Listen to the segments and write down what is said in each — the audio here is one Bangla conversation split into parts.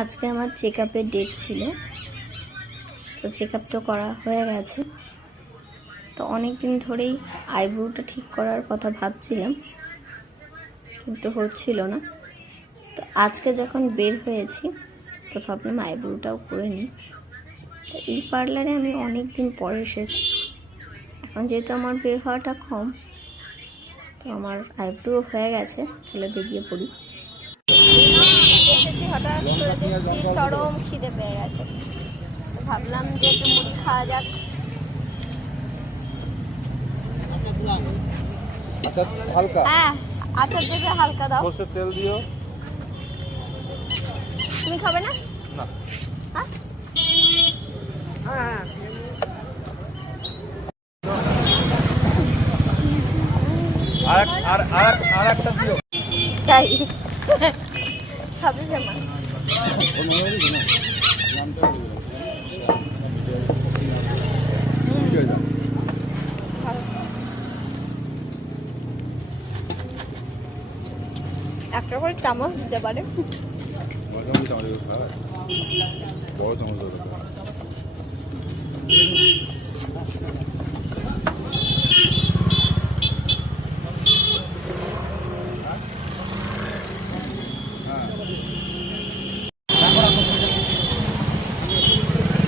আজকে আমার চেকআপের ডেট ছিল, তো চেকআপ তো করা হয়ে গেছে। তো অনেক দিন ধরেই আইব্রোটা ঠিক করার কথা ভাবছিলাম, কিন্তু হচ্ছিল না। তো আজকে যখন বের হয়েছি তো ভাবলাম আইব্রোটাও করে নিই। তো এই পার্লারে আমি অনেক দিন পরে এসেছি। এখন যেহেতু আমার বের হওয়াটা কম, তো আমার আইব্রো হয়ে গেছে, চলে বেরিয়ে পড়ি। এসেছি, হঠাৎ করে দেখছি চরম খিদে পেয়ে গেছে। ভাবলাম যে একটু মুড়ি খাওয়া যাক। আচ্ছা হালকা, হ্যাঁ আচার দেবে, হালকা দাও। সরষের তেল দিও। তুমি খাবে না? না। হ্যাঁ আর একটা দিও। তাই সবই ফেমাস। একটা করে চামচ দিতে পারে। বড় চামচ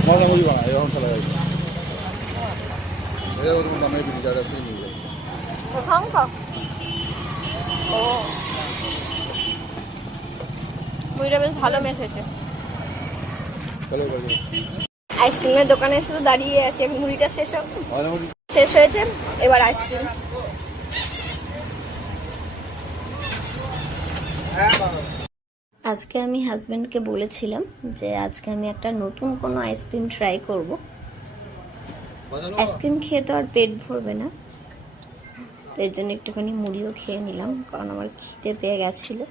মশলা মুড়ি বানায় এরকম চলে যাচ্ছে। এরকম দামে বিক্রি যায়, নিয়ে যায়। খাও খাও। ও মুড়িটা বেশ ভালো মেখেছে। আইসক্রিমের দোকানে শুধু দাঁড়িয়ে আছে, মুড়িটা শেষ হয়েছে, এবার আইসক্রিম। আজকে আমি হাজবেন্ডকে বলেছিলাম যে আজকে আমি একটা নতুন কোনো আইসক্রিম ট্রাই করব। আইসক্রিম খেয়ে তো আর পেট ভরবে না, তো এর জন্য একটুখানি মুড়িও খেয়ে নিলাম, কারণ আমার খিদে পেয়ে গেছিলো।